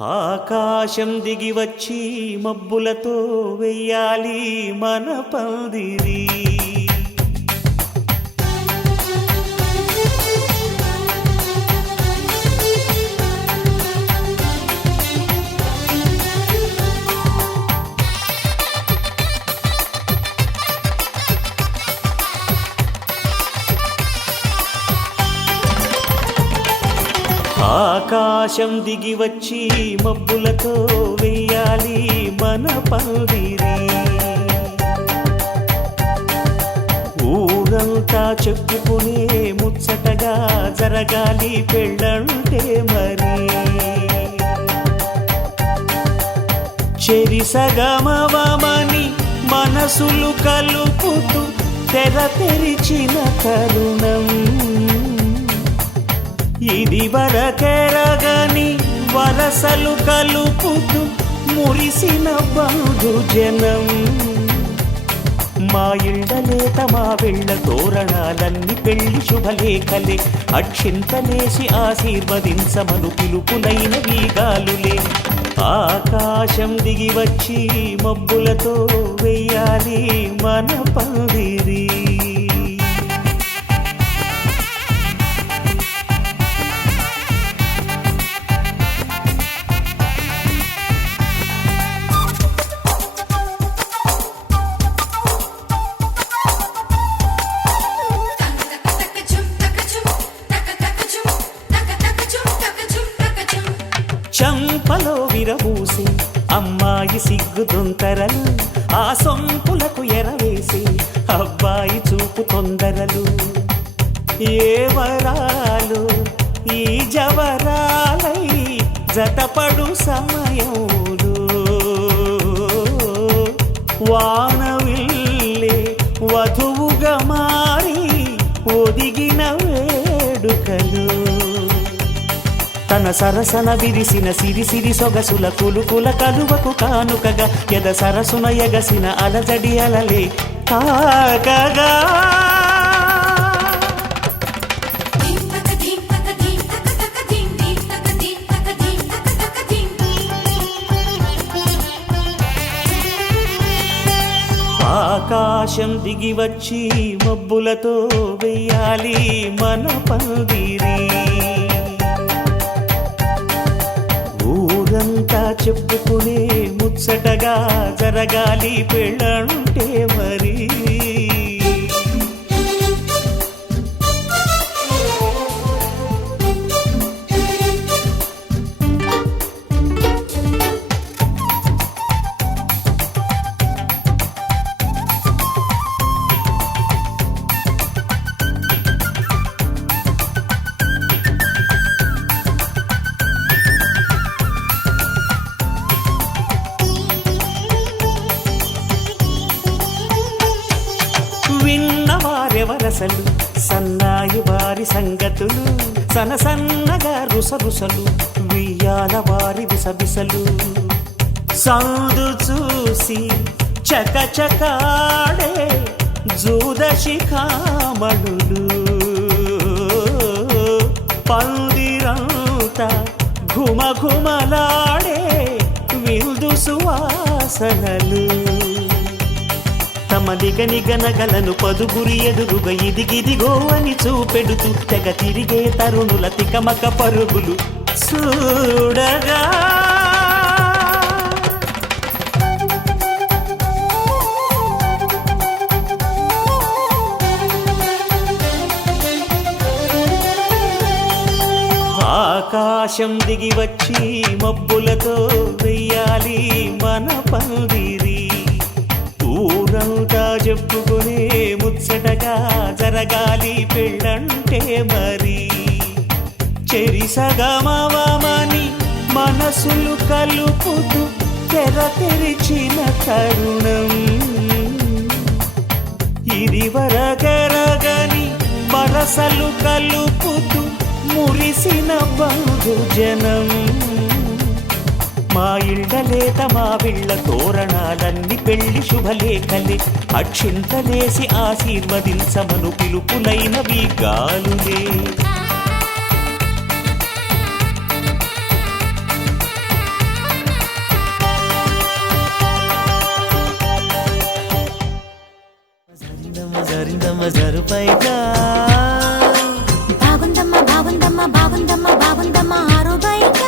ఆకాశం దిగి వచ్చి మబ్బులతో వెయ్యాలి మన పందిరి. ఆకాశం దిగి వచ్చి మబ్బులతో వెయ్యాలి మన పందిరి. ఊరంతా చెప్పుకునే ముచ్చటగా జరగాలి పెళ్ళంటే మరి. చెరిసగమవమని మనసులు కలుపుతూ తెర తెరిచిన తరుణం ఇది వరకెరగని వరసలు కలుపుతూ మురిసిన బంధుజనం. మా ఇళ్ళలేత మా వెళ్ళ తోరణాలన్నీ పెళ్లి శుభలేఖలే. అక్షింతలేసి ఆశీర్వదించమను పిలుపులైన వీగాలులే. ఆకాశం దిగి వచ్చి మబ్బులతో వెయ్యాలి మన పందిరి. చంపలో విరబూసి అమ్మాయి సిగ్గు దొంతరలు, ఆ సొంపులకు ఎరవేసి అబ్బాయి చూపు తొందరలు. ఏ వరాలు ఈ జవరాలై జతపడు సమయంలో వానవిల్లే వధువుగా మారి ఒదిగిన వేడుకలు. తన సరసన విరిసిన సిరిసిరి సొగసుల కులుకుల కలువకు కానుకగా ఎద సరసున ఎగసిన అలజడి అలలే తాకగా. ఆకాశం దిగి వచ్చి మబ్బులతో వెయ్యాలి మన పందిరి. ఊరంతా చెప్పుకునే ముచ్చటగా జరగాలి పెళ్ళంటే మరి. విన్నవారెవరసలు సన్నాయి వారి సంగతులు, సనసన్నగా రుసరుసలు వియ్యాల వారి విసబిసలు. సందు చూసి చకచకాడే జూదశిఖామణులు, పందిరంతా ఘుమఘుమలాడే విందు సువాసనలు. తమ నిగనిగనగలను పదుగురి ఎదురుగా ఇదిగిదిగో అని చూపెడుతూ తెగ తిరిగే తరుణుల తికమక పరుగులు చూడగా. ఆకాశం దిగి వచ్చి మబ్బులతో వెయ్యాలి మన పందిరి. ఊరంతా చెప్పుకునే ముచ్చటగా జరగాలి పెళ్ళంటే మరి. చెరిసగమవమని మనసులు కలుపుతూ తెర తెరిచిన తరుణం ఇది వరకెరగని వరసలు కలుపుతూ మురిసిన బంధుజనం. మా ఇళ్ళలేత మా వీళ్ళ తోరణాలన్నీ పెళ్లి శుభలేఖలే. అక్షింతలేసి ఆశీర్వదించమను పిలుపులైన వీగాలులే. జరుపైగా బాగుందమ్మా బాగుందమ్మా బాగుందమ్మా బాగుందమ్మా ఆరు బయట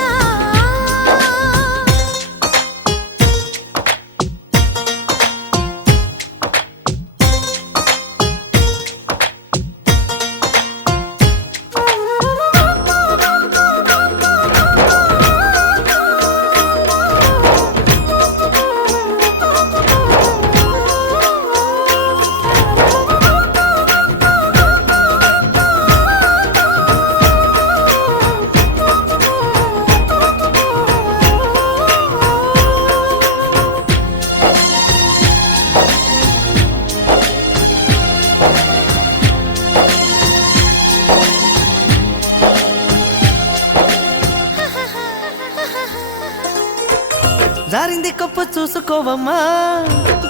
జారింది కప్పు చూసుకోవమ్మా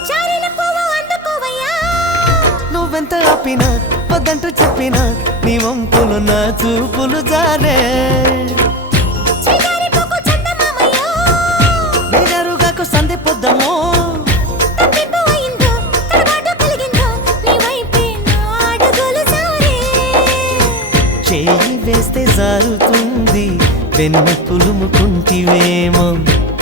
జారిన పువ్వు అందుకోవయ్యా నువ్వెంత ఆపినా వద్దంటూ చెప్పినా నీ వంపులు నా చూపులు జారే చిగారి పువ్వు చందమామయ్యో వేగరుగాకు సంధి పొద్దమో తప్పింపు అయిందో తడబాటు కలిగిందో నీ వైపే నా అడుగులు సారే చేయి వేస్తే జారుతుంది వెన్ను పులుముకుంటివేమో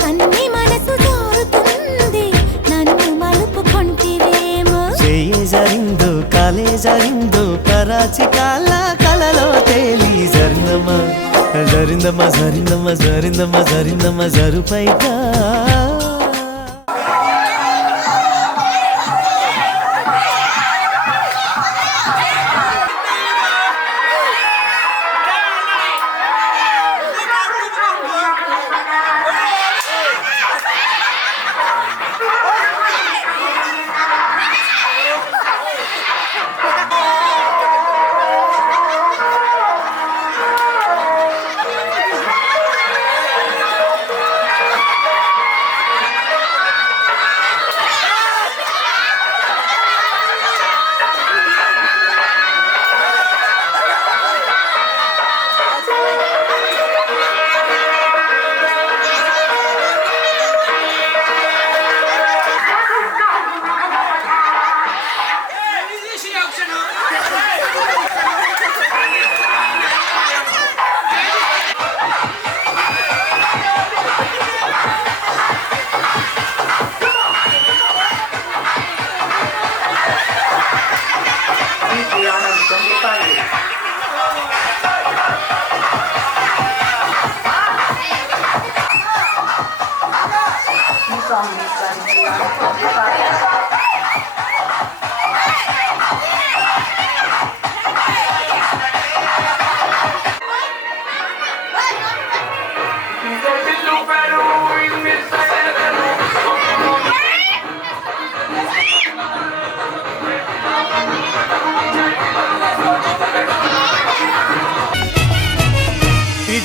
కన్ని మనసు జారుతుంది నన్ను మలుపుకొంటివేమో చేయి జరిగిందో కాలే జరిగిందో కరాచి కాల కలలో తేలి జరినమ్మా జరినమ్మా జరినమ్మా జరినమ్మా జరినమ్మా జరుపైగా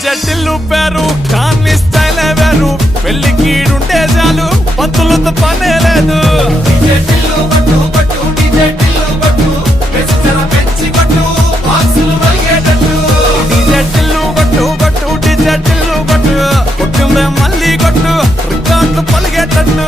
జటిల్లు పేరు కాన్ని స్టైల్ వేరు పెళ్లి కీడుంటే చాలు పంతులతో పనే లేదు కొట్టిందే మళ్ళీ కొట్టు రికార్డులు పలిగేటట్టు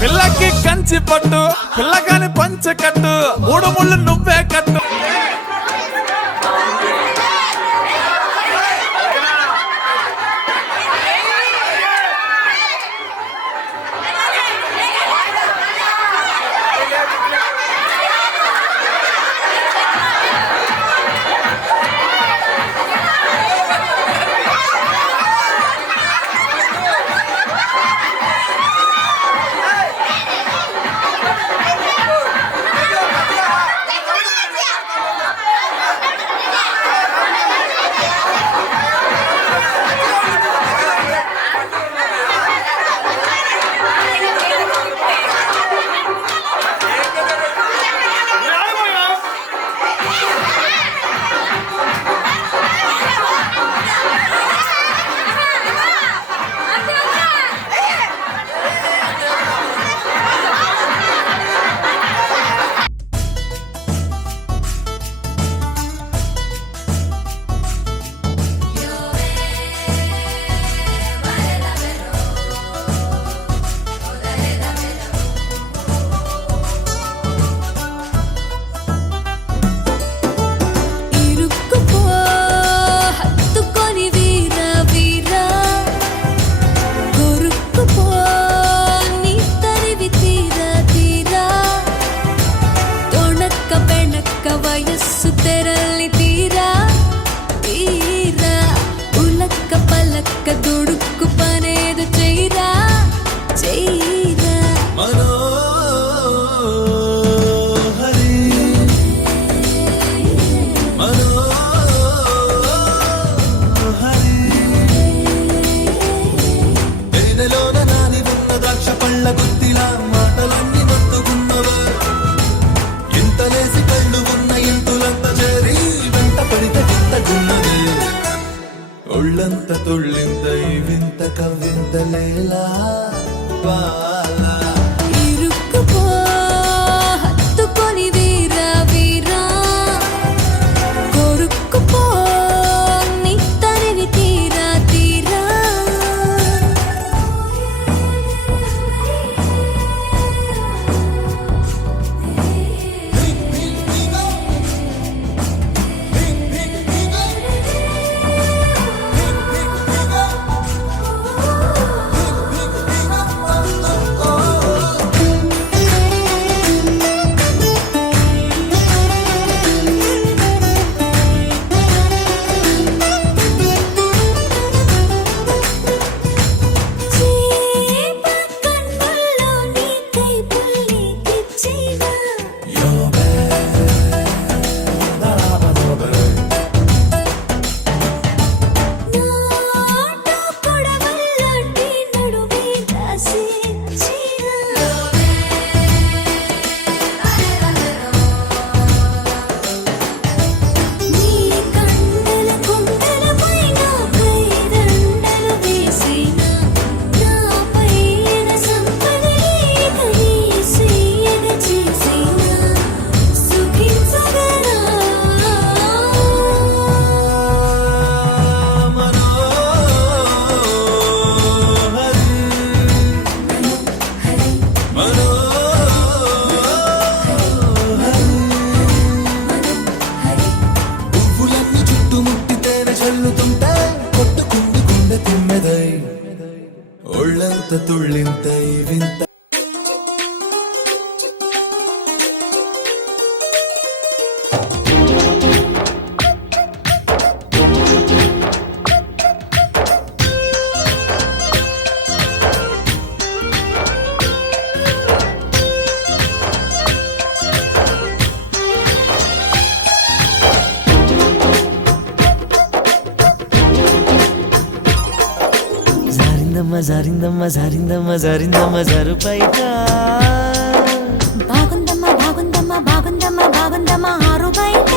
పిల్లకి కంచి పట్టు పిల్లగాని పంచ కట్టు మూడు ముళ్ళు నువ్వే కట్టు ఒళ్ళంత తుళ్ళింత ఈ వింత కవ్వింత లేలా వాలా ఇరుక్కుపో హత్తుకొని వీరా వీరా కొరుక్కుపో నీ తరివి తీరా తీరా పువ్వులన్నీ చుట్టుముట్టితేనే చల్లుతుంటే కొట్టుకుంది గుండె తిమ్మెదై ఒళ్ళంత తుళ్ళింత ఈ వింత జారిందమ్మ జారిందమ్మ జారిందమ్మ జరుపైగా బాగుందమ్మా బాగుందమ్మా బాగుందమ్మా బాగుందమ్మా ఆరు బయట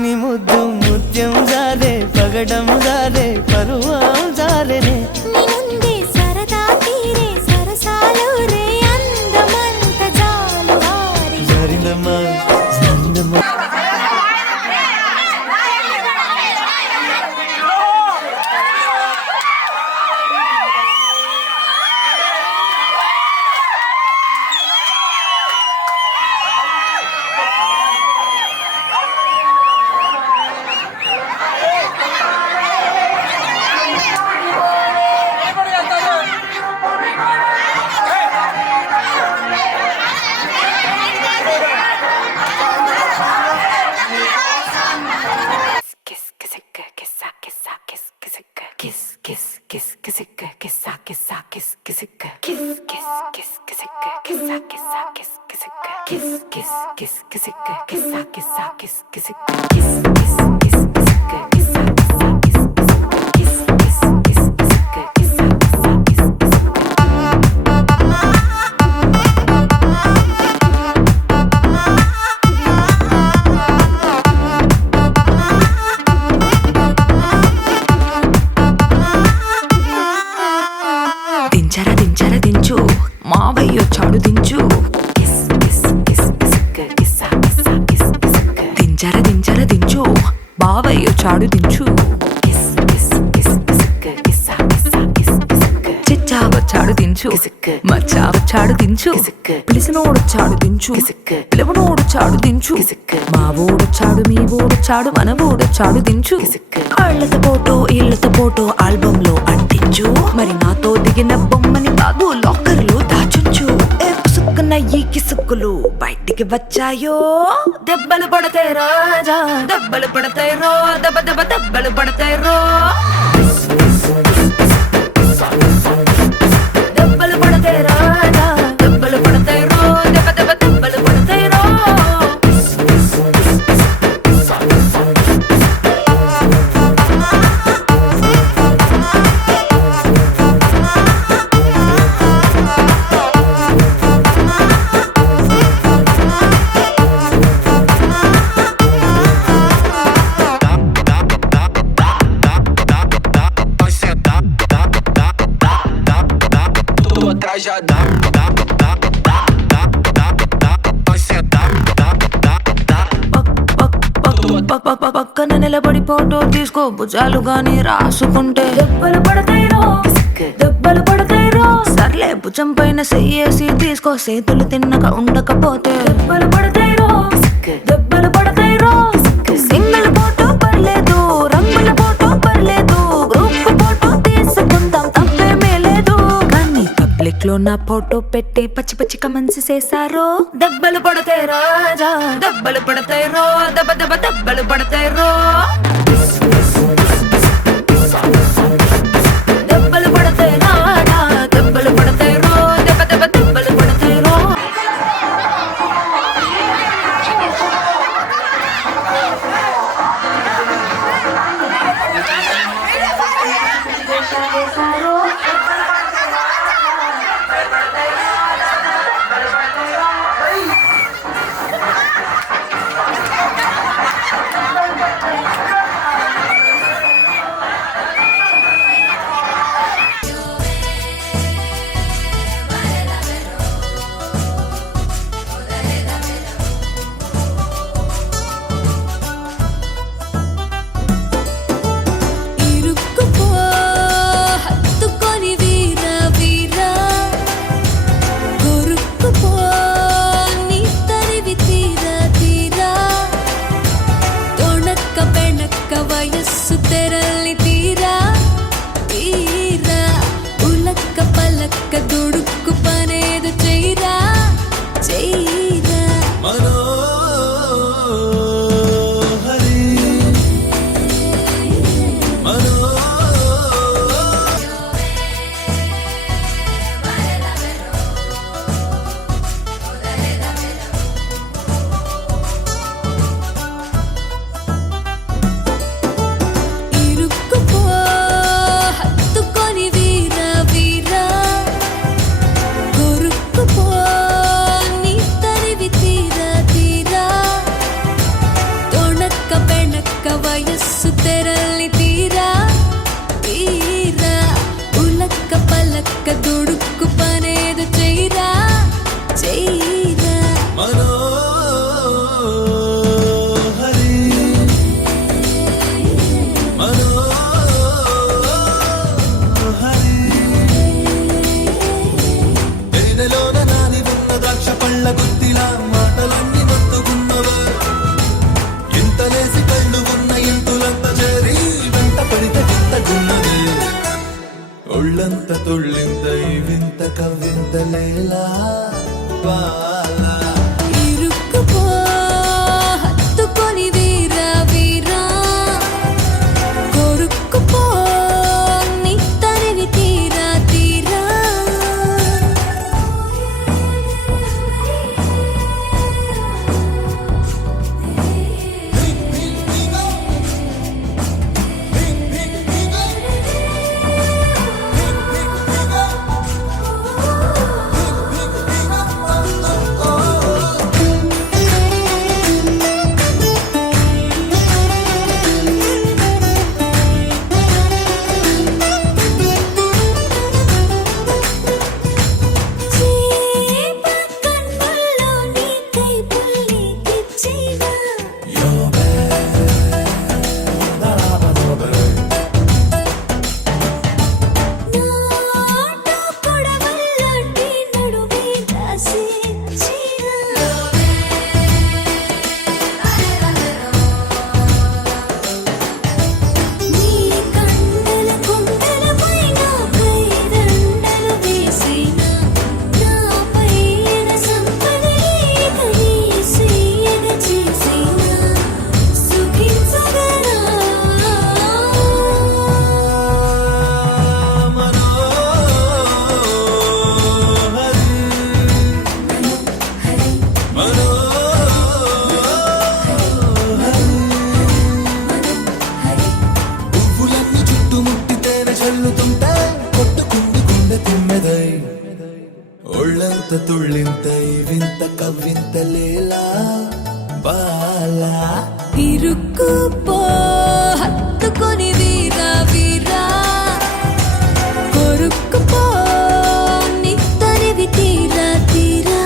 నీ ముద్దు ముత్యం జారే పగడం జారే పరువం జారేనే నీ ముందే సరదా తీరే సరసాలు రే అందమంత జాలు వారి జారిందమ్మ జారిందమ్మ దించర దించర దించు మావయ్య చాడు దించు దించర దించర దించు బావయ్య చాడు దించు చిచ్చావచ్చాడు దించు మచ్చావచ్చాడు దించు పిలిసినోడొచ్చాడు దించు పిలవనోడొచ్చాడు దించు మా ఓడొచ్చాడు మీ ఓడొచ్చాడు మన ఓడొచ్చాడు దించు ఇళ్ళతో ఫోటో ఆల్బమ్ లో అంటించు మరి నాతో దిగిన బొమ్మని బాబు లాకర్ లో దాచుంచు సుక్కున ఈ కిసుక్కులు బయటికి వచ్చాయో దెబ్బలు పడతాయి రాజా దెబ్బలు పడతాయి రో దెబ్బ దెబ్బ దెబ్బలు పడతాయి రో దెబ్బలు పడతాయి రాజా దెబ్బలు పడతాయి రో దెబ్బ దెబ్బ దెబ్బలు పడతాయి రో పక్కన నిలబడి ఫోటో తీసుకో భుజాలు గాని రాసుకుంటే దెబ్బలు పడతాయిరో దెబ్బలు పడతాయిరో సర్లే భుజం పైన చెయ్యేసి తీసుకో చేతులు తిన్నక ఉండకపోతే దెబ్బలు పడతాయిరో దెబ్బలు పడతాయిరో సింగిల్ ఫోటో పర్లేదు రంగుల ఫోటో పర్లేదు గ్రూప్ ఫోటో తీసుకుందాం తప్పేమీ లేదు కానీ పబ్లిక్ లో నా ఫోటో పెట్టి పచ్చి పచ్చి కమెంట్స్ చేశారో దెబ్బలు పడతాయి రాజా దెబ్బలు పడతాయి రో దెబ్బ దెబ్బ దెబ్బలు పడతాయి రో దెబ్బలు పడతాయి రాజా దెబ్బలు పడతాయి రో దెబ్బ దెబ్బ దెబ్బలు పడతాయి రో ఇరుక్కుపో హత్తుకొని వీరా వీరా కొరుక్కుపో నీ తరివి తీరా తీరా తొణక్క బెణక్క వయస్సు తెరలి తీరా తీరా ఉలక్క పలక్క దుడుక్కు పనేదు చెయ్యరా చెయ్యరా మనోహరి ఇరుక్కుపో హత్తుకొని వీరా వీరా కొరుక్కుపో నీ తరివి తీరా తీరా తొణక్క బెణక్క వయస్సు తెరలి తీరా తీరా ఉలక్క పలక్క దుడుక్కు పనేదు చెయ్యరా చెయ్యరా మనోహరి మనోహరి తేనెలోన నాని ఉన్న ద్రాక్ష పళ్ళ గుత్తిలా మాటలన్నీ మత్తుకున్నవే ఇంత లేసి కళ్ళు ఉన్న ఇంతులంత చేరి వెంట పడితే వింతకున్నది ఒళ్ళంత తుళ్ళింతై వింత కవ్వింత లేలా బాలా ఇరుక్కుపో హత్తుకొని వీరా వీరా కొరుక్కుపో నీ తరివి తీరా తీరా చేప కన్నుల్లో నీకై పుల్లికిచ్చినా నాటు కొడవల్లాంటి నడుమే దాసిచ్చినా నీ కండల కొండల పైన పైరండలు వేసినా నా పైన సంపదలేక నీ సేయగ చేసినా సుఖించగరా పువ్వులన్నీ చుట్టుముట్టితేనే చల్లుతుంటే కొట్టుకుంది గుండె తుమ్మెదై ఒళ్ళంత తుళ్ళింతై వింత కవ్వింత లేలా బాలా ఇరుక్కుపో హత్తుకొని వీరా వీరా కొరుక్కుపో నీ తరివి తీరా తీరా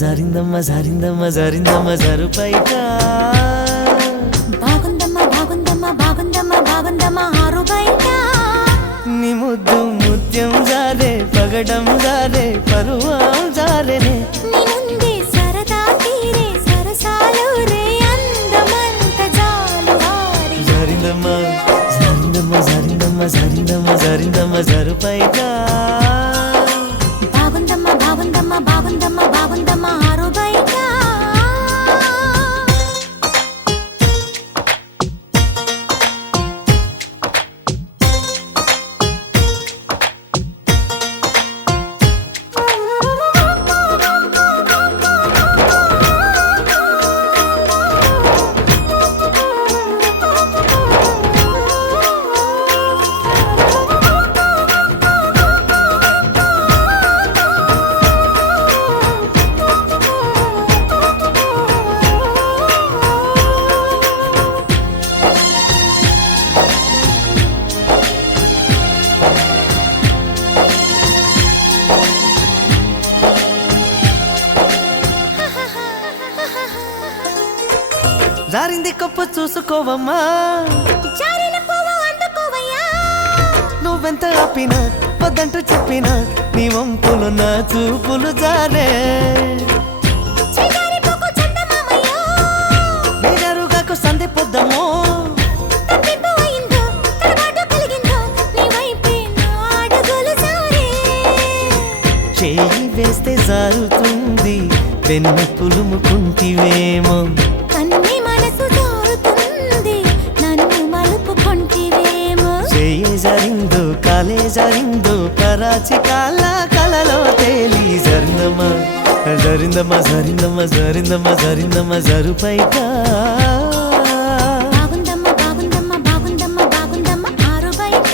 జారిందమ్మ జారిందమ్మ జారిందమ్మ జారు పైట బాగుందమ్మా బాగుందమ్మా బాగుందమ్మా బాగుందమ్మా ఆరు బయట నీ ముద్దు ముత్యం జారే పగడం జారే పరువం జారెనే నీ ముందే సరదా తీరే సరసాలు రే అందమంత జాలు వారి జారిందమ్మ జారిందమ్మ జారిందమ్మ జారిందమ్మ జారిందమ్మ జారు పైట బాగుందమ్మా బాగుందమ్మా బాగుందమ్మా బాగుందమ్మా ఆరు బయట జారింది కప్పు చూసుకోవమ్మా జారిన పువ్వు అందుకోవయ్యా నువ్వెంత ఆపినా వద్దంటూ చెప్పినా నీ వంపులు నా చూపులు జారే చిగారి పువ్వు చందమామయ్యో నేనరుగాకు సంధి పొద్దము తప్పిపోయిందో తడబాటు కలిగిందో నీ వైపే నా అడుగులు సారే చేయి వేస్తే జారుతుంది వెన్ను పులుముకుంటివేమో కన్ని మనసు జారుతుంది నన్ను మలుపుకొంటివేమో చేయి జారిందో కాలే జారిందో కరాచి కాల కలలో తేలి జరిందమ్మా జరిందమ్మా జరిందమ్మా జరిందమ్మా జరిందమ్మా జరు పైట బాగుందమ్మా బాగుందమ్మా బాగుందమ్మా బాగుందమ్మా ఆరు బయట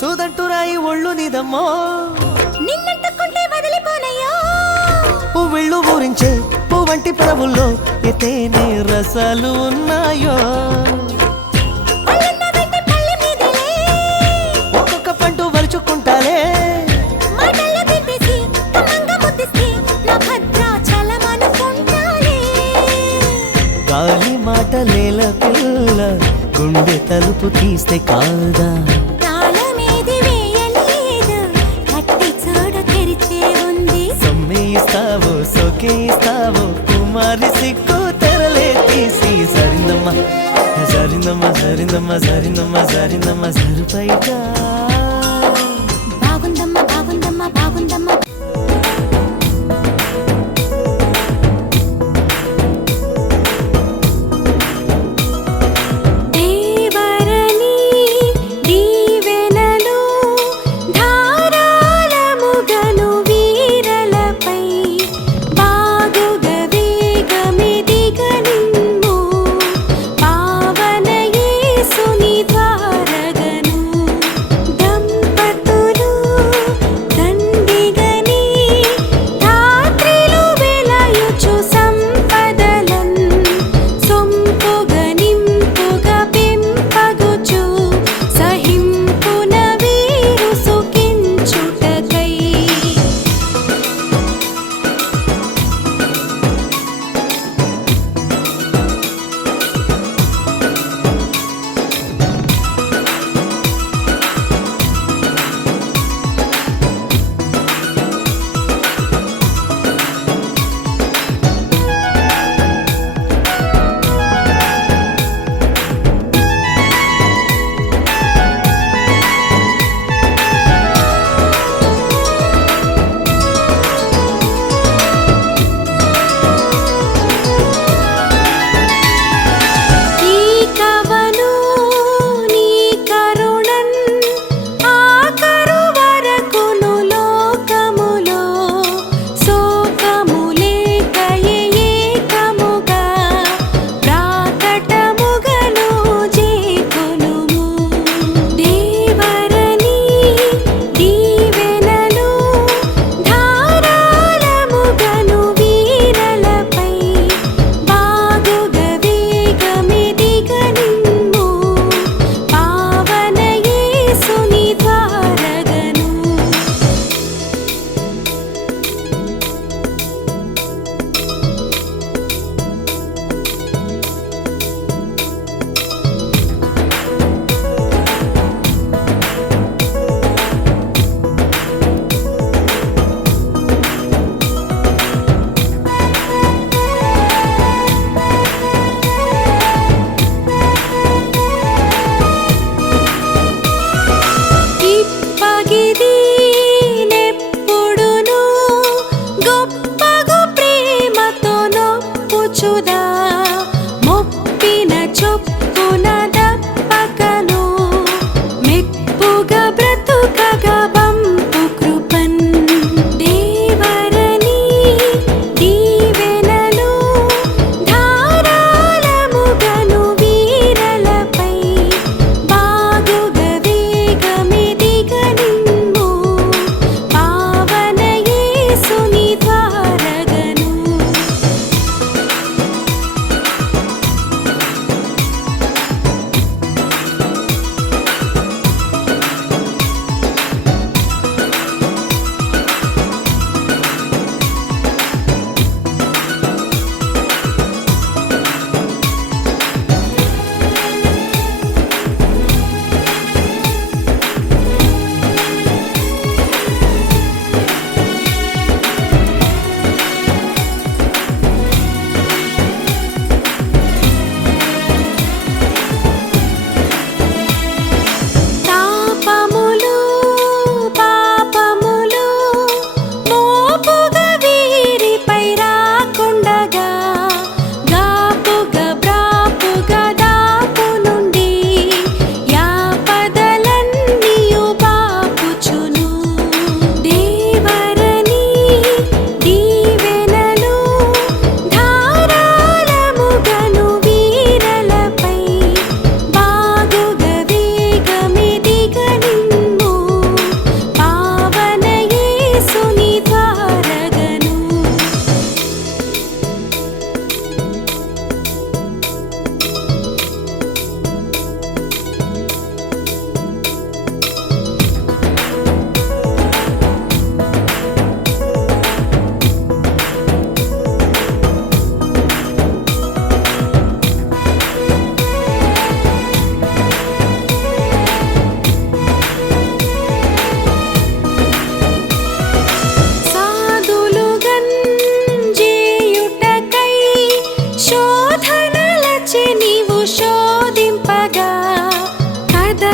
సూదంటూ రాయి ఒళ్ళు నీదమ్మో నిన్నట్టుకుంటే వదిలిపోనయ్యో పువ్విళ్ళు ఊరించే పువ్వంటి పరవుల్లో ఎతేనే రసాలు ఉన్నాయో పళ్ళన్న వెంట పళ్ళ మీదలే ఒక్కొక్క పండు వలుచుకుంటాలే మాటల్లో తిప్పేసి కమ్మంగా ముద్దిస్తే నా భద్రాచలమనుకుంటాలే గాలి మాటలేల పిల్ల గుండె తలుపు తీస్తే కాదా తాళమేది వేయలేదు కట్టి చూడు తెరిచే ఉంది సమ్మె ఇస్తావో సోకే ఇస్తావో కుమారి సిక్కు తెరలే తీసి జరిందమ్మా జరిందమ్మా జరిందమ్మా జరిందమ్మా జరిందమ్మా జరు పైట బాగుందమ్మా బాగుందమ్మా బాగుందమ్మా దేవరని దీవెనలు ధారాళముగను వీరలపై బాగుగ వేగమెదిగనిమ్ము పావన యేసుని ద్వారగను దంపతులు దండిగ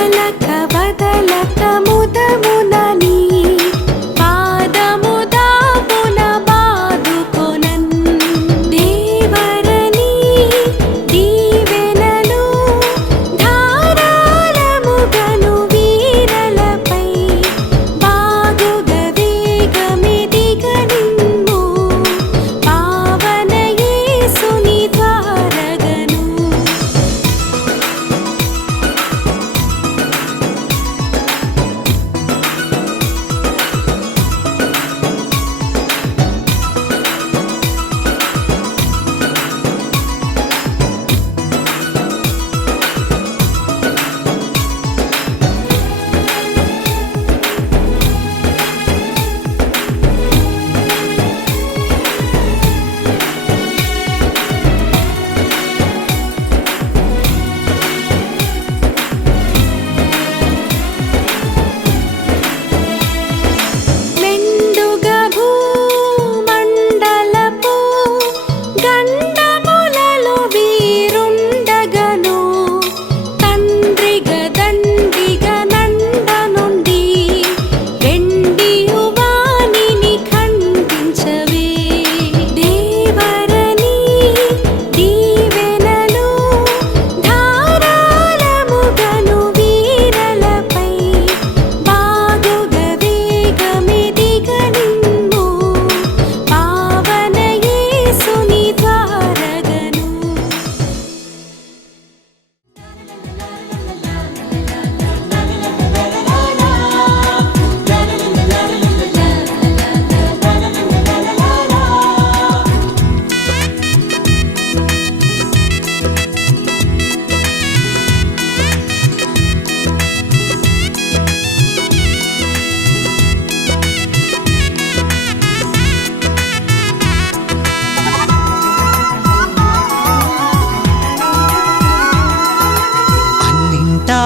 కదలక వదలక ముదమునని పాదముదాపున బాదుకొనన్ దేవరని దీవెనలు ధారాళముగను వీరలపై బాగుగ వేగమిదిగనిమ్ము పావన యేసుని ద్వారగను మెండుగ భూమండలపు గండములలో వీరుండగను తండ్రిగ దండిగ నండ నుండి వెండియు వానిని ఖండించవే దేవరని దీవెనలు ధారాళముగను వీరలపై బాగుగ వేగమిదిగనిమ్ము పావన యేసుని ద్వారగను అన్నింటా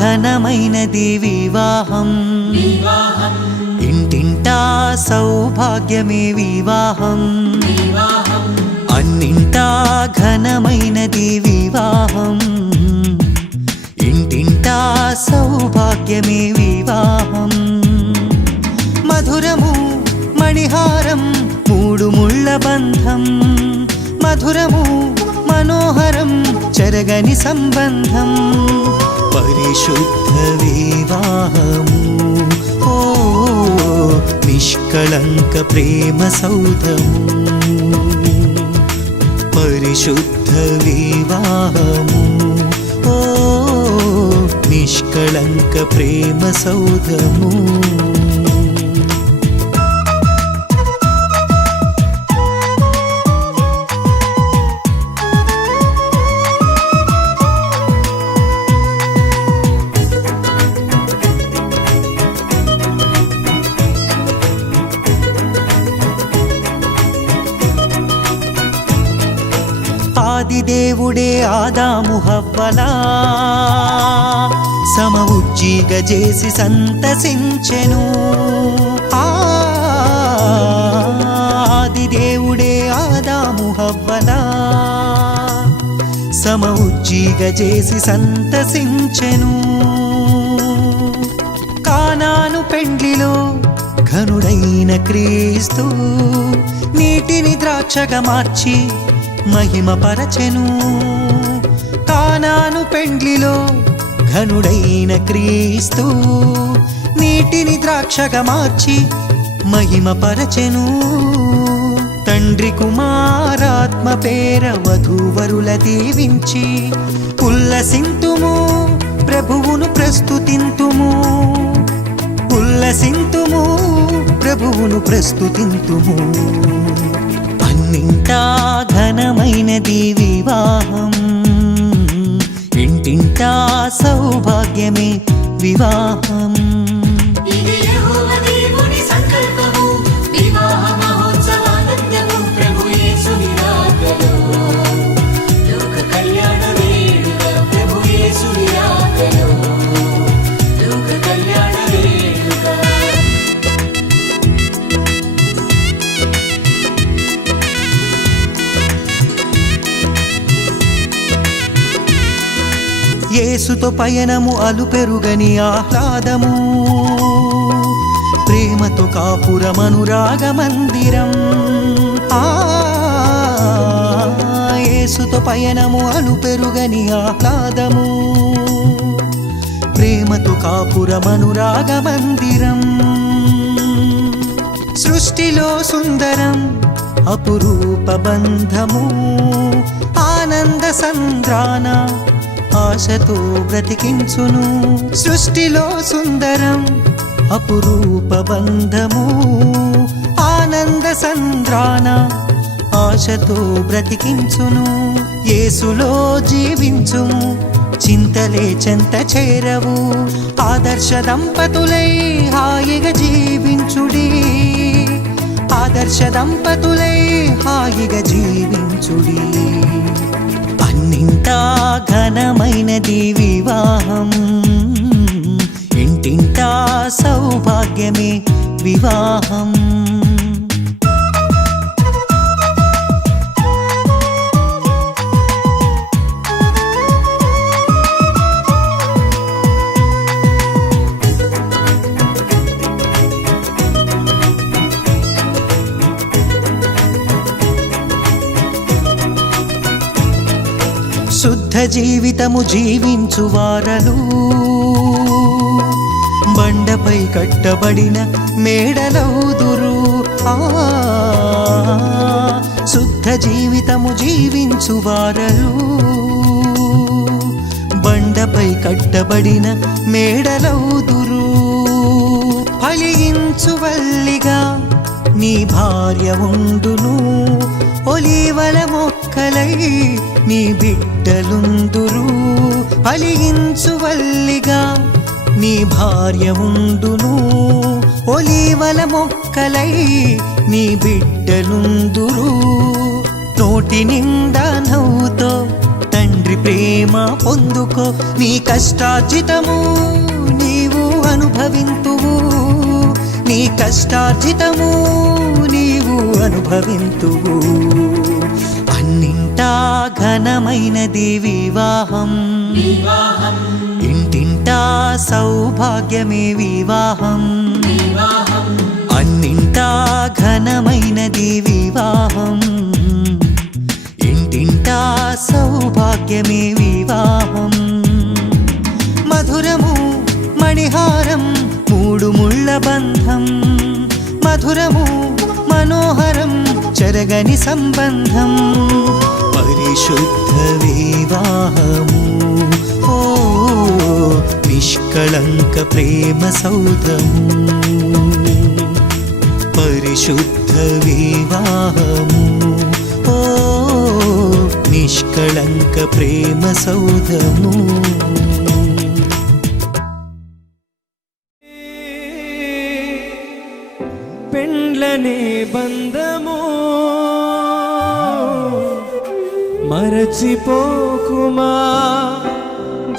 ఘనమైనది వివాహం ఇంటింటా సౌభాగ్యమే వివాహం అన్నింటా ఘనమైనది వివాహం ఇంటింటా సౌభాగ్యమే వివాహం మధురము మణిహారం మూడు ముళ్ళ బంధం మధురము మనోహరం చెరగని సంబంధం పరిశుద్ధ వివాహము ఓ నిష్కళంక ప్రేమ సౌధము పరిశుద్ధ వివాహము ఓ నిష్కళంక ప్రేమ సౌధము ఆదిదేవుడే ఆదాము హవ్వలా సమఉజ్జీగ చేసి సంతసించెను ఆదిదేవుడే ఆదాము హవ్వలా సమఉజ్జీగ చేసి సంతసించెను కానాను పెండ్లిలో ఘనుడైన క్రీస్తు నీటిని ద్రాక్షగా మార్చి మహిమ పరచెను కానాను పెండ్లిలో ఘనుడైన క్రీస్తు నీటిని ద్రాక్షగా మార్చి మహిమ పరచెను తండ్రి కుమారాత్మ పేర వధూవరుల దీవించి ఉల్లసింతుము ప్రభువును ప్రస్తుతింతుము ఉల్లసింతుము ప్రభువును ప్రస్తుతింతుము అన్నింటా ఘనమైనది వివాహం ఇంటింటా సౌభాగ్యమే వివాహం ఇది యెహోవా దేవుని సంకల్పము వివాహ మహోత్సవానందము ప్రభు యేసుని రాకలో లోక కళ్యాణ వేడుక ప్రభు యేసుని రాకలో లోక కళ్యాణ వేడుక యేసుతో పయనము అలుపెరుగని ఆహ్లాదము, ప్రేమతో కాపురమనురాగ మందిరం. యేసుతో పయనము అలుపెరుగని ఆహ్లాదము, ప్రేమతో కాపురమనురాగ మందిరం. సృష్టిలో సుందరం అపురూప బంధము, ఆనంద సంద్రాన ఆశతో బ్రతికించును. సృష్టిలో సుందరం అపురూప బంధము, ఆనంద సంద్రాన ఆశతో బ్రతికించును. యేసులో జీవించుము, చింతలే చెంత చేరవు. ఆదర్శ దంపతులై హాయిగా జీవించుడి, ఆదర్శ దంపతులై హాయిగా జీవించుడి. అన్నింటా ఘనమైనది వివాహం, ఇంటింటా సౌభాగ్యమే వివాహం. శుద్ధ జీవితము జీవించు వారలు, బండపై కట్టబడిన మేడలౌదురు. శుద్ధ జీవితము జీవించు వారలు, బండపై కట్టబడిన మేడలౌదురు. ఫలించు వల్లిగా నీ భార్య ఉండును, ఒలీవల మొక్కలై నీ బిడ్డలుందురు. ఫలించు వల్లిగా నీ భార్య ఉండును, ఒలీవల మొక్కలై నీ బిడ్డలుందురు. నోటి నిండా నవ్వుతో తండ్రి ప్రేమ పొందుకో, నీ కష్టార్జితము నీవు అనుభవింతువు, నీ కష్టార్జితము నీవు అనుభవింతువు. అన్నింటా ఘనమైనది వివాహం, ఇంటింటా సౌభాగ్యమే వివాహం. అన్నింటా ఘనమైనది వివాహం, ఇంటింటా సౌభాగ్యమే వివాహం. మధురము మణిహారం మూడు ముళ్ళ బంధం, మధురము మనోహరం చెరగని సంబంధం. పరిశుద్ధ వివాహము, ఓ నిష్కళంక ప్రేమ సౌధము. పరిశుద్ధ వివాహము, ఓ నిష్కళంక ప్రేమ సౌధము. పెండ్లనే బంధము మరచిపోకుమా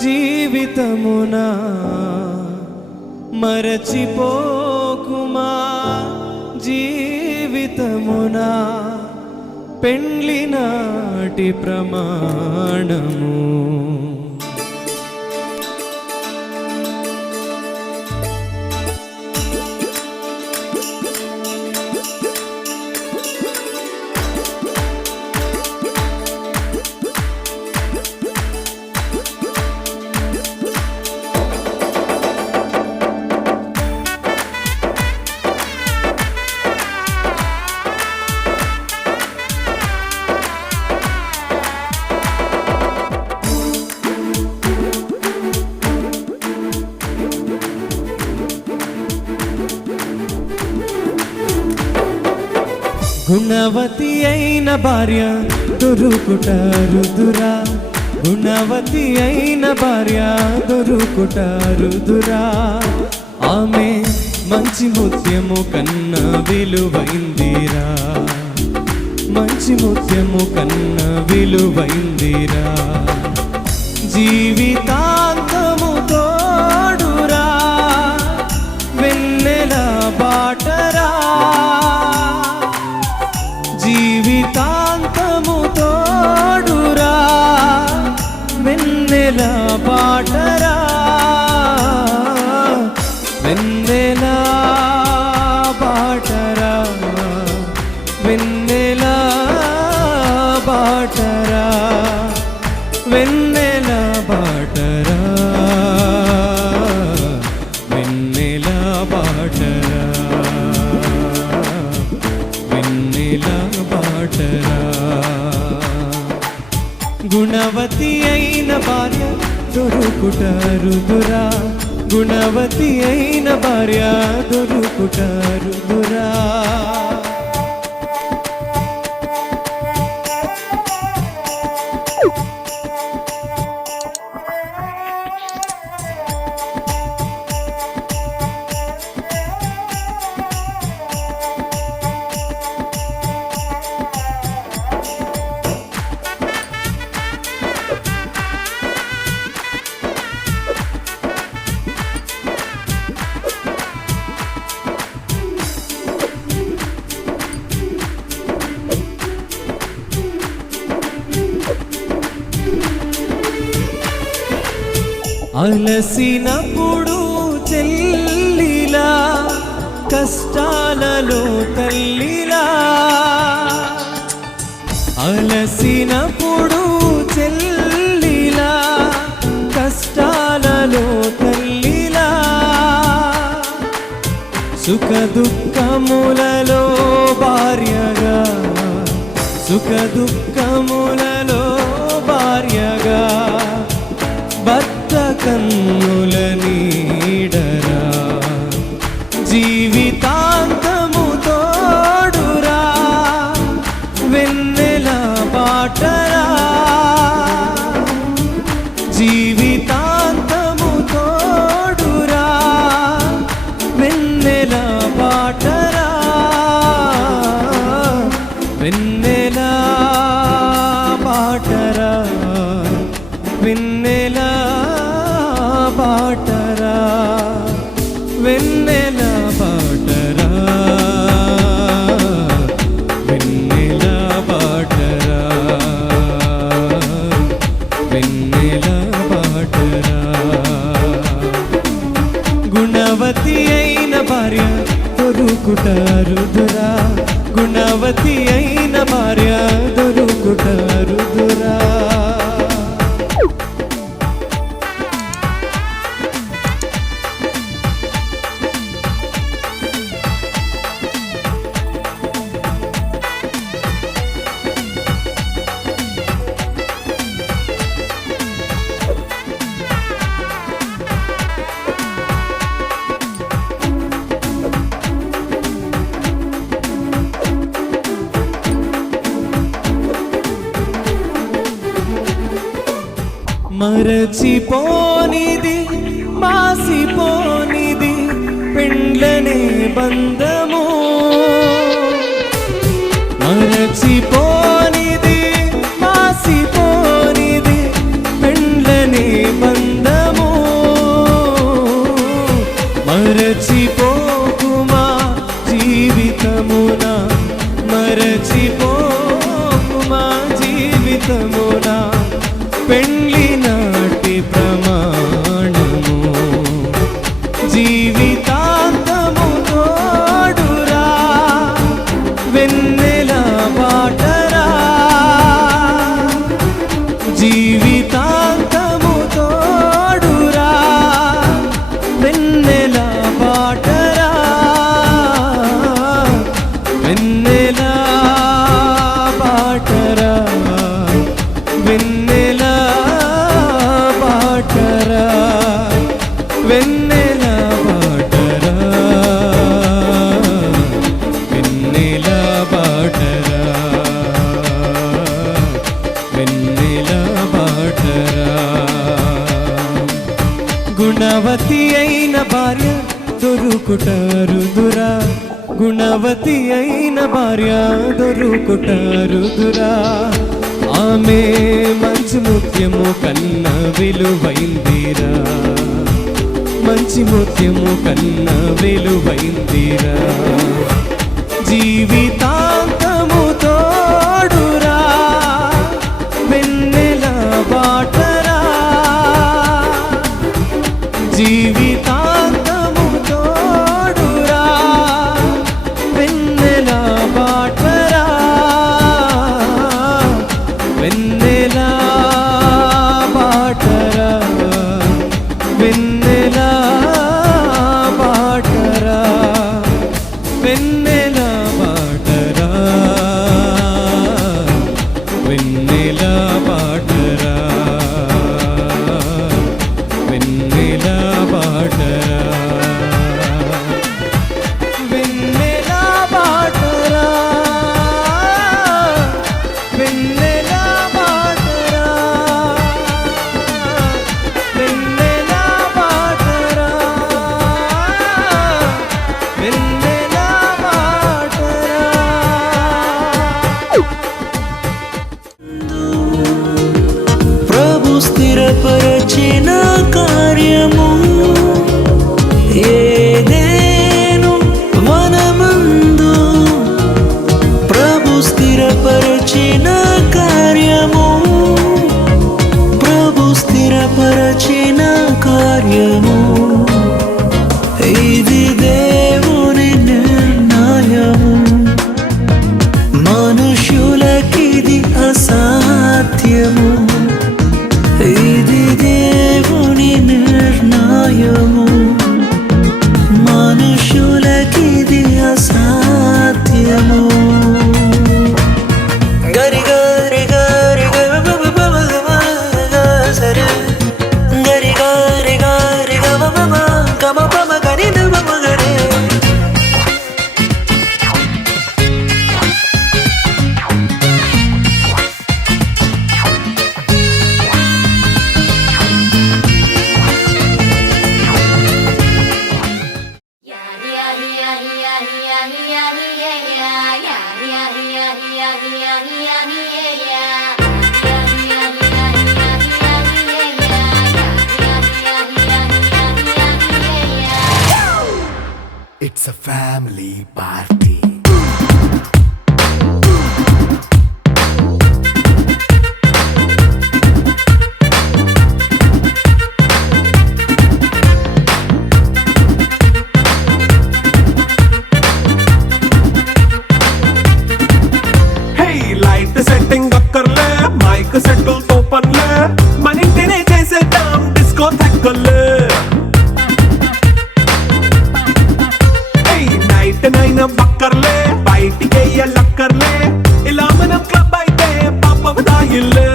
జీవితమున, మరచిపోకుమా జీవితమున. పెండ్లి నాటి ప్రమాణము గుణవతి అయిన భార్య దొరుకుట రుదురా, గుణవతి అయిన భార్య దొరుకుట రుదురా. ఆమె మంచి ముత్యము కన్నా విలువైందిరా, మంచి ముత్యము కన్నా విలువైందిరా. జీవితాంతము తోడురా, వెన్నెల బాటరా. జీవితాంతము తోడురా, వెన్నెల బాట దొరుకుటారుదురా గుణవతి అయిన భార్య దొరుకుటారుదురా అలసినప్పుడు చెల్లిలా కష్టాలలో తల్లిలా అలసినప్పుడు చెల్లిలా కష్టాలలో తల్లిలా సుఖ దుఃఖములలో భార్యగా సుఖ దుఃఖములలో భార్యగా భర్త కన్నుల నీడరా జీవితాంతము తోడురా వెన్నెల బాటరా జీవితాంతము తోడురా వెన్నెల బాటరా వెన్నెల బాటరా వెన్నెల బాటరా వెన్నెల బాటరా వెన్నెల బాటరా వెన్నెల బాటరా గుణవతి అయిన భార్య దొరుకుటారుదురా గుణవతి అయిన భార్య దొరుకుటారుదురా మరచిపోనిది మాసిపోనిది పెండ్లనే బంధము మరచిపోనిది మాసిపోనిది పెండ్లనే బంధము మరచిపోకుమా జీవితమున మరచిపోకుమా జీవితమున పెండ్లి నాటి ప్రమాణము జీవితాంతము తోడురా వెన్నెల బాటరా జీవితాంతము తోడురా వెన్నెల బాటరా వెన్నెల బాటరా వెన్నెల బాటరా వెన్నెల బాటరా వెన్నెల బాటరా వెన్నెల బాటరా గుణవతి అయిన భార్య దొరుకుటారుదురా గుణవతి అయిన భార్య దొరుకుటారుదురా ఆమె మంచి ముత్యము కన్న విలువైందిరా మంచి ముత్యము కన్న విలువైందిరా జీవితాంతము తోడురా వెన్నెల బాటరా జీవితాంతము తోడురా వెన్నెల బాటరా వెన్నెల బాటరా వెన్నెల బాటరా వెన్నెల బాటరా It's a family party. Light setting అక్కర్లే మైక్ సెట్టుల్ తో పనులే మన ఇంటినే చేసేద్దాం డిస్కో తగ్గలే నైట్ నైన్ బక్కర్లే బయటికి వెయ్యలక్కర్లే ఇలా మనం క్లబ్ అయితే పాప దాయిల్లే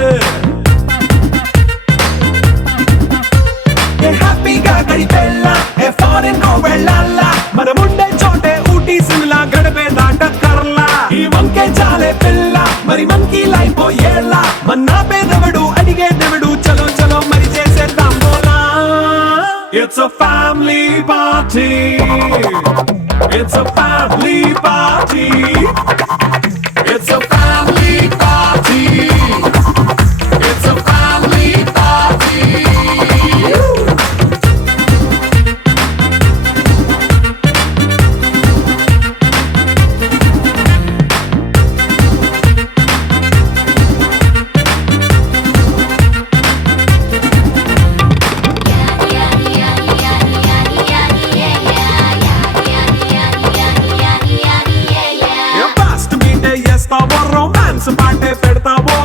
హ్యాపీగా గడిపెళ్ళా ఏ ఫారెన్ కో వెళ్ళాలా మనం ఉండే చోటే ఊటీ సిమ్లా గడిపే దాటక్కర్లా ఈ వంకే చాలే పిల్ల మరి మనకి లైఫ్ ఏళ్ళ మన్నా పేదవడు అడిగే దేవుడు చలో చలో మరి చేసేద్దాం బోలా it's a family party it's a family party it's a family party it's a family party romance పాటే పెడతావో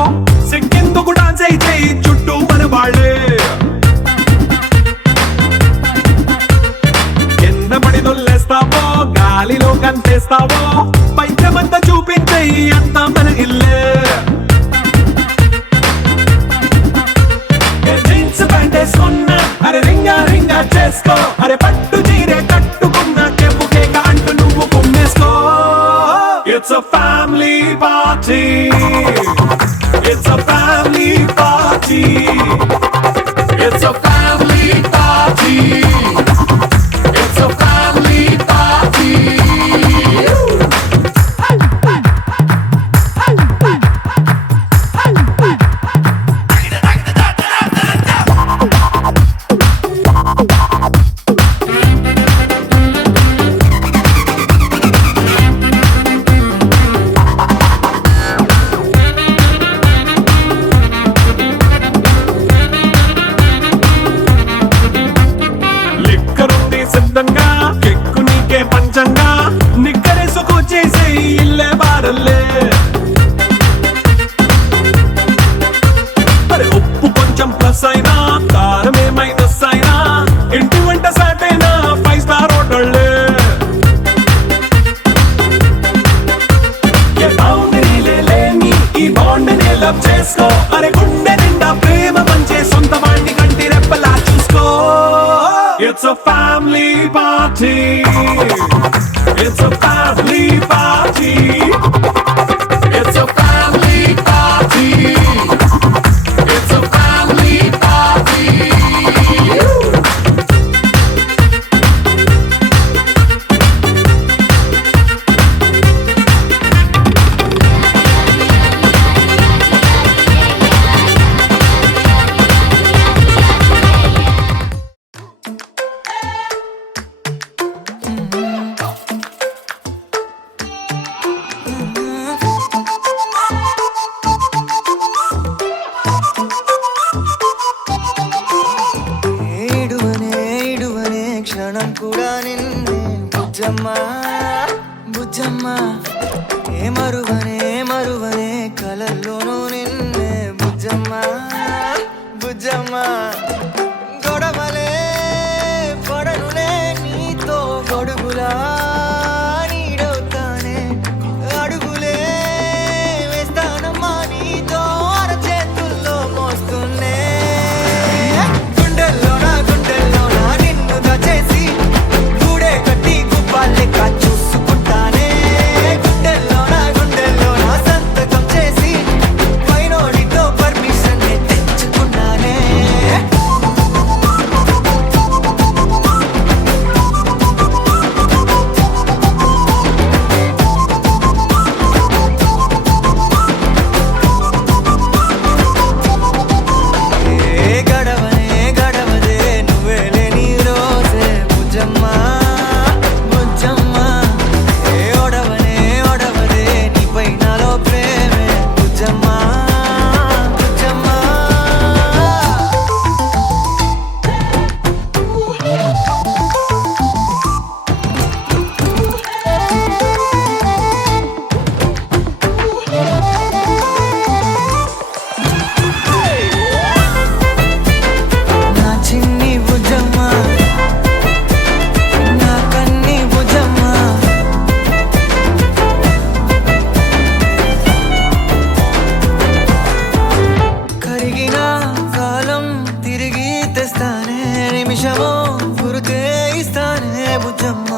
సిక్కిందుకు డాన్స్ అయితే చుట్టూ మన వాళ్ళే కింద పడి దొల్లేస్తావో గాలిలో కంటేస్తావో పైచమంతా చూపించే అంతా మన ఇల్లే జీన్స్ ప్యాంట్ వేసుకున్నా అరే రింగా రింగా చేసుకో అరే పట్టు చీరే కట్టుకున్న కెప్పు కేక అంటూ నువ్వు కుమ్మేసుకో It's a family party. It's a family party. It's a family party. It's a family party. సిద్ధంగా కెక్కు నీకే పంచంగా నిక్కరేసుకు చేసే ఇల్లే బారల్లే అరే ఉప్పు కొంచెం ప్లస్ అయినా కారమే మైనస్ అయినా ఇంటి వంట సాటైనా 5 స్టార్ హోటళ్ళే ఏ బౌండరీలే లేని ఈ బాండ్ని లవ్ చేసుకో అరే గుండె నిండా ప్రేమ పంచే సొంత వాణ్ణి కంటి రెప్పలా చూసుకో It's a family party. It's a family party. It's a family party. It's a family party. క్షణం కూడా నిన్నే బుజ్జమ్మా బుజ్జమ్మా ఏ మరువనే కలల్లోనూ నిన్నే బుజ్జమ్మా బుజ్జమ్మా గొడవలే పడనులే నీతో గొడుగులా నీడవుతానే అడుగులే వేస్తానమ్మా నీతో అరచేతుల్లో మోస్తున్నే గుండెల్లోనా నిన్ను దచేసి గూడే కట్టి గుప్పాలెక్క చూసుకుంటానే గుండెల్లోనా సంతకం చేసి పైనోడితో పర్మిషన్ తెచ్చుకున్నానే లేవు జమ్మ